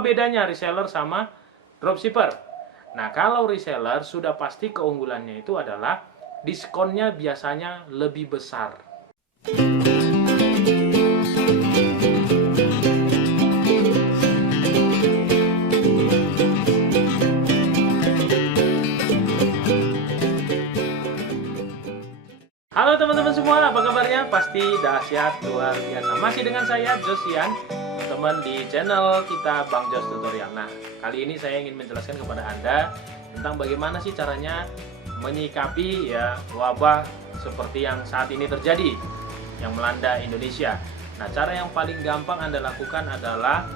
Apa bedanya reseller sama dropshipper? Nah, kalau reseller sudah pasti keunggulannya itu adalah diskonnya biasanya lebih besar. Halo teman-teman semua, apa kabarnya? Pasti dahsyat luar biasa. Masih dengan saya Josian, teman di channel kita Bang Jos Tutorial. Nah, kali ini saya ingin menjelaskan kepada Anda tentang bagaimana sih caranya menyikapi ya wabah seperti yang saat ini terjadi yang melanda Indonesia. Nah, cara yang paling gampang Anda lakukan adalah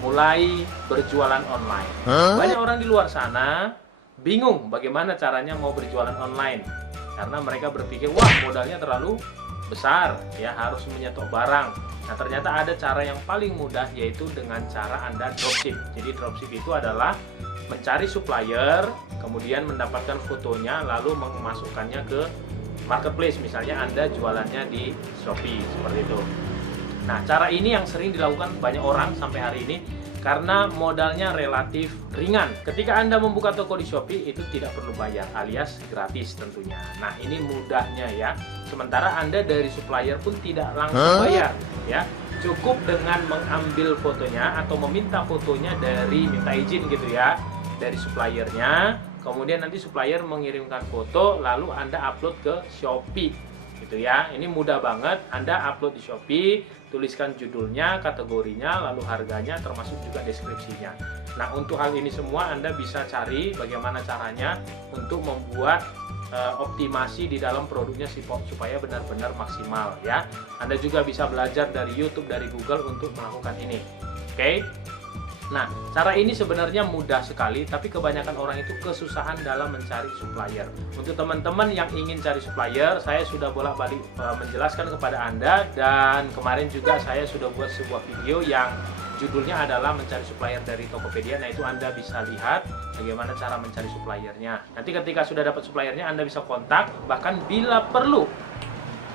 mulai berjualan online. Banyak orang di luar sana bingung bagaimana caranya mau berjualan online. Karena mereka berpikir, wah modalnya terlalu besar, ya harus menyetok barang. Nah ternyata ada cara yang paling mudah, yaitu dengan cara Anda dropship. Jadi dropship itu adalah mencari supplier, kemudian mendapatkan fotonya, lalu memasukkannya ke marketplace. Misalnya Anda jualannya di Shopee, seperti itu. Nah cara ini yang sering dilakukan banyak orang sampai hari ini, karena modalnya relatif ringan. Ketika Anda membuka toko di Shopee itu tidak perlu bayar, alias gratis tentunya. Nah ini mudahnya ya. Sementara Anda dari supplier pun tidak langsung bayar ya. Cukup dengan mengambil fotonya atau meminta fotonya dari minta izin gitu ya dari suppliernya. Kemudian nanti supplier mengirimkan foto, lalu Anda upload ke Shopee gitu ya. Ini mudah banget. Anda upload di Shopee, tuliskan judulnya, kategorinya, lalu harganya, termasuk juga deskripsinya. Nah untuk hal ini semua Anda bisa cari bagaimana caranya untuk membuat optimasi di dalam produknya supaya benar-benar maksimal ya. Anda juga bisa belajar dari YouTube, dari Google untuk melakukan ini. Oke? Nah, cara ini sebenarnya mudah sekali, tapi kebanyakan orang itu kesusahan dalam mencari supplier. Untuk teman-teman yang ingin cari supplier, saya sudah bolak-balik menjelaskan kepada Anda, dan kemarin juga saya sudah buat sebuah video yang judulnya adalah mencari supplier dari Tokopedia. Nah, itu Anda bisa lihat bagaimana cara mencari suppliernya. Nanti ketika sudah dapat suppliernya, Anda bisa kontak, bahkan bila perlu,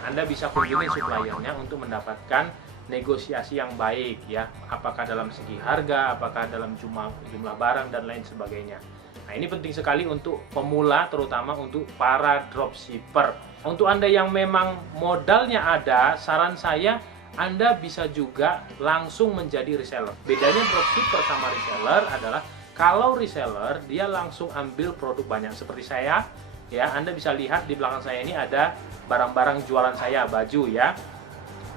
Anda bisa kunjungi suppliernya untuk mendapatkan negosiasi yang baik ya, apakah dalam segi harga, apakah dalam jumlah barang dan lain sebagainya. Nah ini penting sekali untuk pemula, terutama untuk para dropshipper. Untuk Anda yang memang modalnya ada, saran saya Anda bisa juga langsung menjadi reseller. Bedanya dropshipper sama reseller adalah kalau reseller dia langsung ambil produk banyak seperti saya ya. Anda bisa lihat di belakang saya ini ada barang-barang jualan saya, baju ya.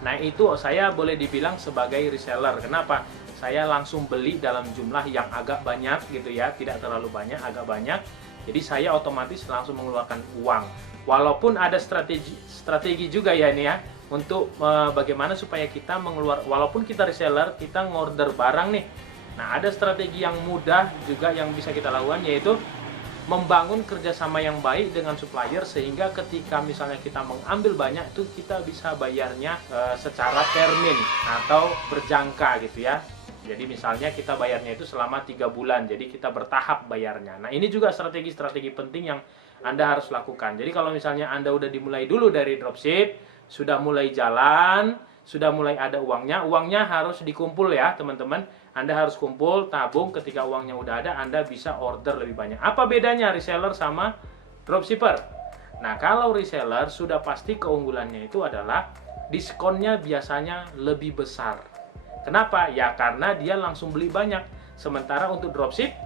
Nah itu saya boleh dibilang sebagai reseller. Kenapa? Saya langsung beli dalam jumlah yang agak banyak gitu ya, tidak terlalu banyak, agak banyak. Jadi saya otomatis langsung mengeluarkan uang. Walaupun ada strategi juga ya ini ya, untuk bagaimana supaya kita walaupun kita reseller, kita ngorder barang nih. Nah ada strategi yang mudah juga yang bisa kita lakukan, yaitu membangun kerjasama yang baik dengan supplier, sehingga ketika misalnya kita mengambil banyak itu kita bisa bayarnya secara termin atau berjangka gitu ya. Jadi misalnya kita bayarnya itu selama 3 bulan, jadi kita bertahap bayarnya. Nah ini juga strategi-strategi penting yang Anda harus lakukan. Jadi kalau misalnya Anda udah dimulai dulu dari dropship, sudah mulai jalan, sudah mulai ada uangnya harus dikumpul ya teman-teman. Anda harus kumpul, tabung, ketika uangnya udah ada, Anda bisa order lebih banyak. Apa bedanya reseller sama dropshipper? Nah, kalau reseller sudah pasti keunggulannya itu adalah diskonnya biasanya lebih besar. Kenapa? Ya karena dia langsung beli banyak. Sementara untuk dropship,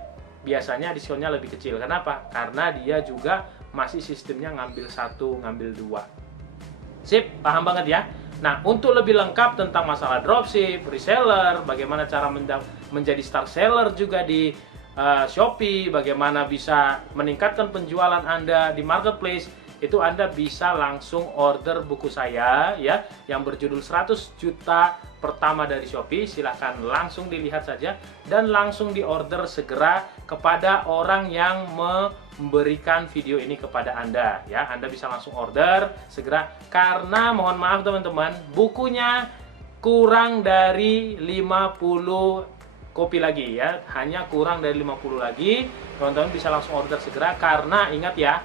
biasanya diskonnya lebih kecil. Kenapa? Karena dia juga masih sistemnya ngambil satu, ngambil dua. Sip, paham banget ya? Nah, untuk lebih lengkap tentang masalah dropship, reseller, bagaimana cara menjadi star seller juga di Shopee, bagaimana bisa meningkatkan penjualan Anda di marketplace, itu Anda bisa langsung order buku saya ya, yang berjudul 100 juta pertama dari Shopee. Silahkan langsung dilihat saja dan langsung diorder segera kepada orang yang memberikan video ini kepada Anda ya. Anda bisa langsung order segera, karena mohon maaf teman-teman, bukunya kurang dari 50 kopi lagi ya, hanya kurang dari 50 lagi. Teman-teman bisa langsung order segera, karena ingat ya,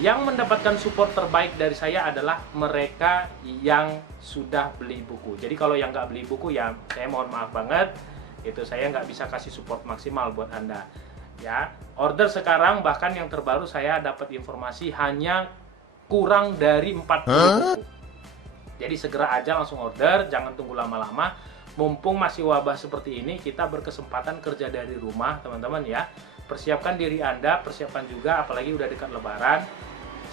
Yang mendapatkan support terbaik dari saya adalah mereka yang sudah beli buku. Jadi kalau yang nggak beli buku ya saya mohon maaf banget, itu saya nggak bisa kasih support maksimal buat Anda. Ya, order sekarang bahkan yang terbaru saya dapat informasi hanya kurang dari 40 buku. Jadi segera aja langsung order, jangan tunggu lama-lama. Mumpung masih wabah seperti ini, kita berkesempatan kerja dari rumah, teman-teman ya. Persiapkan diri Anda, persiapkan juga, apalagi udah dekat Lebaran.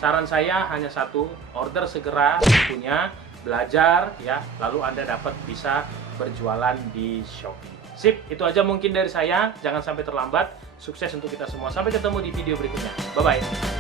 Saran saya hanya satu, order segera punya, belajar ya, lalu Anda dapat bisa berjualan di Shopee. Sip, itu aja mungkin dari saya. Jangan sampai terlambat. Sukses untuk kita semua. Sampai ketemu di video berikutnya. Bye-bye.